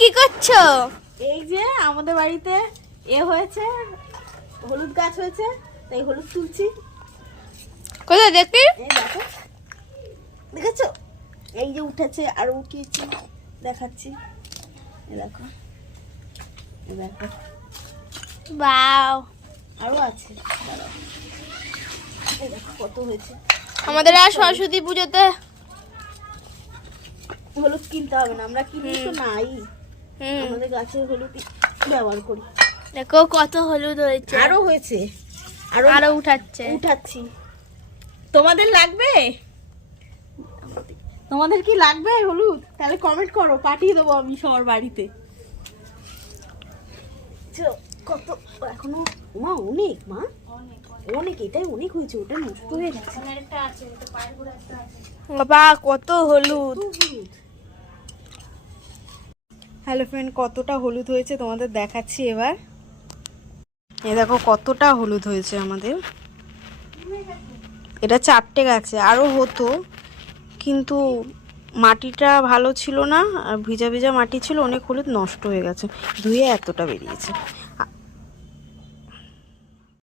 কি করছো? এই যে আমাদের বাড়িতে হয়েছে, হলুদ গাছ হয়েছে, তাই হলুদ তুলছি। কোথায় দেখি? এই দেখো, দেখেছো? এই যে উঠেছে আর উঠিয়েছি, দেখাচ্ছি। এই দেখো, এই দেখো, বাও, আরো আছে। দাঁড়াও, এই দেখো কত হয়েছে। আমাদের আর সরস্বতী পুজোতে হলুদ কিনতে হবে না, আমরা কিনি তো নাই, আমাদের গাছের হলুদই ব্যবহার করি। দেখো কত হলুদ হয়েছে, আরো হয়েছে, আরো উঠাচ্ছে। উঠাচ্ছি। তোমাদের লাগবে? তোমাদের কি লাগবে হলুদ? তাহলে কমেন্ট করো, পাঠিয়ে দেবো আমি সবার বাড়িতে। কত এখনো মা, অনেক মা, অনেক, এটাই অনেক হয়েছে, ওটা নষ্ট হয়ে গেছে। বাবা কত হলুদ। হ্যালো ফ্রেন্ড, কতটা হলুদ হয়েছে তোমাদের দেখাচ্ছি এবার। এই দেখো কতটা হলুদ হয়েছে আমাদের। এটা 4টে গাছে, আরও হতো কিন্তু মাটিটা ভালো ছিল না, আর ভিজা ভিজা মাটি ছিল, অনেক হলুদ নষ্ট হয়ে গেছে, ধুয়ে এতটা বেরিয়েছে।